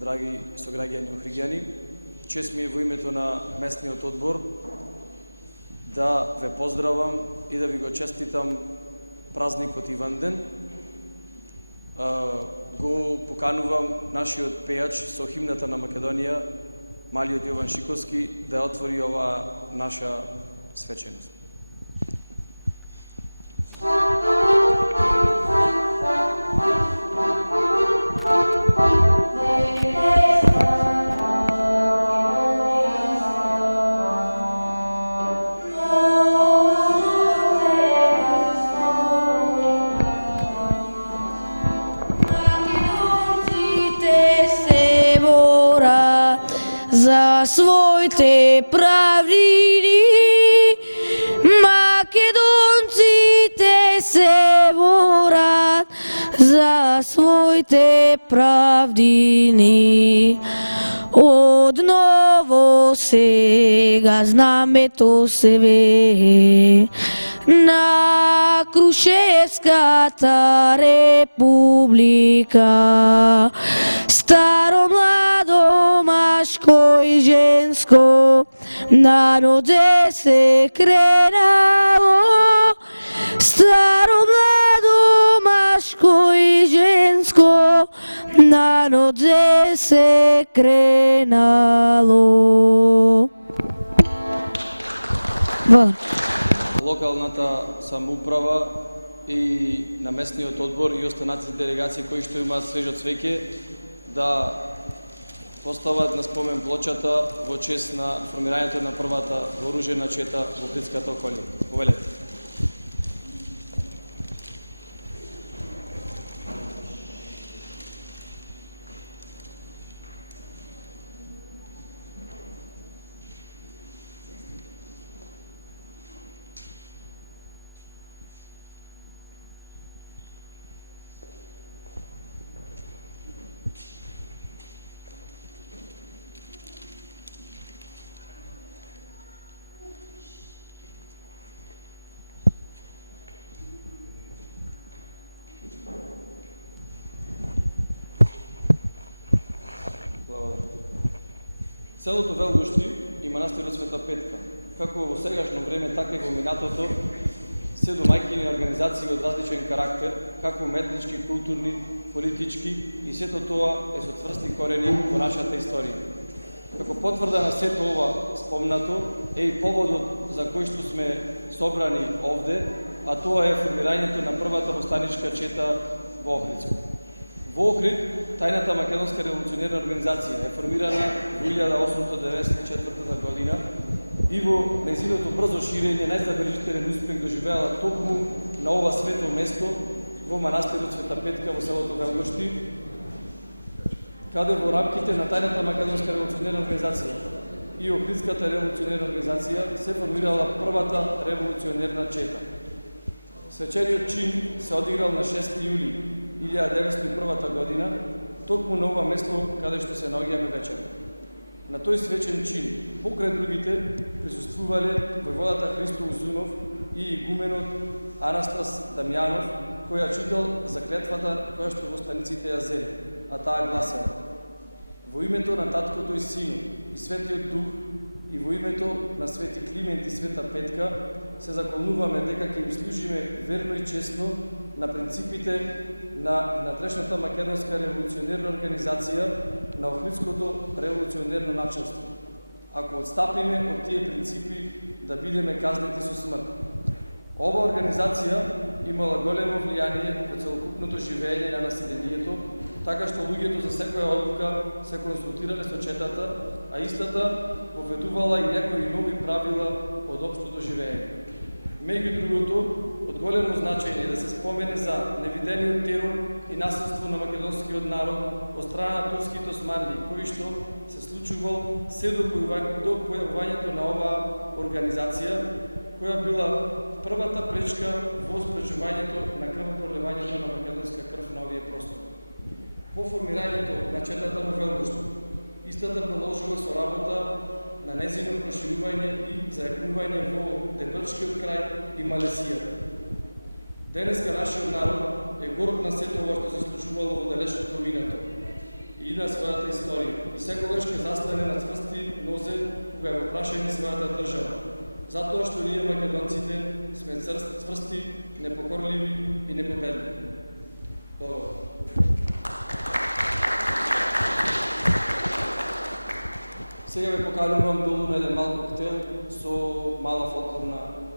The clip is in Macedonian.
Драги сограѓани охриѓани, чест ми е во името на местниот одбор да ве поздравам и да ви го честитам празникот Иванден. Го поканувам нашиот пејач со химната на Македонија, малиот Јован Шиковски, да отвори оваа наша свеченост. За своите правдини, македонците се борат за своите правдини. Одново сега знамето се вее на Крушевската република. Старо, младо, машко и женско, народе се кренало. Старо, младо, машко и женско, народе се кренало. Локалната самоуправа и на местниот одбор и останатите делегации кои што имаат свежо цвеќе да постават на спомен плочата во чест на формирањето на првата вооружена чета во Охридската околина. Повелете. Селото Велгошти и манастирот Света Петка, како во сегашно време, така и во минатото, се домаќини организации од различен карактер, како уметнички, културни, политички, и сето тоа е со цврсти корени во нашата историја. Како потврда на сето ова спомнато е и поводот за кој што сме собрани овде, а тоа е формирањето на првата востаничка чета во Охридско. Во Охрид, тајната македонска револуционерна организација е формирана во 1894 година и во нејзиното брзо ширење најзабележителен успех доживеала токму на ова свето место во манастирот Света Петка во селото Велгошти, каде во рамките на тајната македонска револуционерна организација и Охридската револуционерна организација се формирала првата револуционерна чета. Свечениот чин се одиграл на 6 јули 1901 година, токму на ова место каде што се наоѓаме вечера. На тој свечен чин, покрај другите, присуствувале војводата Христо Узунов и игуменот Анастас Дамјанов, која читал за клетвата која што востаниците ја зели, а таа гласела: во името на Таткото и Синот и Светиот Дух и во името на Свети Климент и Света Петка се заколнуваме дека ќе им служиме верно и честно на принципите на внатрешната македонска револуционерна организација, на Охридското револуционерно начелство. Ако отстапиме од тие принципи, да бидеме казнети со смрт. Ова организација имала големо влијание во целокупното живење на населението, така што луѓето за секоја одлука се консултирале со четата, а истата поведувала и некои нови правила од општото живење. Меѓу другото, од големо значење да се спомене за невидениот терор и насилство на македонскиот народ од страна на турските османли, кои што се случувал се до појавувањето на оваа организација, која била првата пречка во спречувањето на крвопроливањето на македонска крв на овие простори. По формирањето на четата во Велгошти, истата продолжува со работа на незино проширување и заеднување во Дебрчкиот крај и Малезија. Денеска нашиот народ е горд на сето ова што се случувало во далечното минато и на својата историја. И секогаш ќе застане на цврсти нозе кога е во прашање својата држава. Затоа што ние македонците сме цврсти, непокорливи и непобедливи. Благодарам. Сега ве поканувам долу на еден мал коктел со мала фолклорна